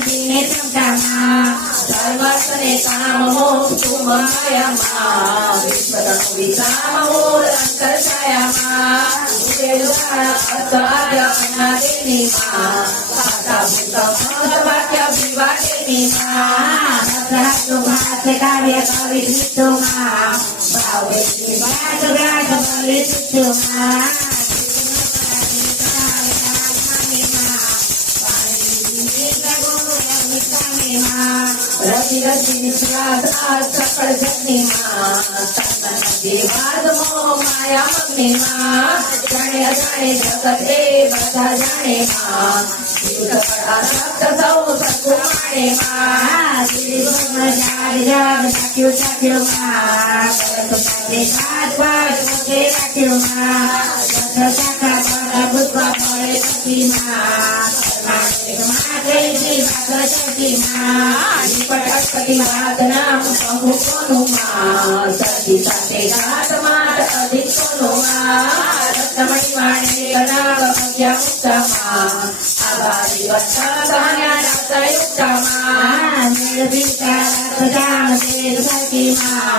शान्तिने चमकामा सर्वस्वने काममोक्षुमयमा विश्वतनु विकाममूल अन्तर्छायामा उदेलुगानपत्ताद्यपनादेनिमा पाताभूतमोदवाक्यभिवादेनिमा भाष्यकार्य कवित्रितुमा भावेत्रिवादव्याजमलितुमा रति रति निश्वास सकल जगनिमा देवाद मोह माया मग्निमा जाने अजाने जगत ए बता जाने मां युद्ध पड़ा सप्त सौ सकुमारे मां जीवन जारी जग सख्यु सख्यु मां करत पाते सात बार मुझे रख्यु मां जग सखा पड़ा बुद्धा पड़े सखी मां माते जी बात सखी मां निपटपति बात नाम बहु कोनु मां सखी साते घात मात अधिक कोनु मां रत्नमणि वाणी कनाव भग्या उत्तमा आभारी वत्सा सहन्या नासयुक्तमा निर्विकार जाम से सखी मां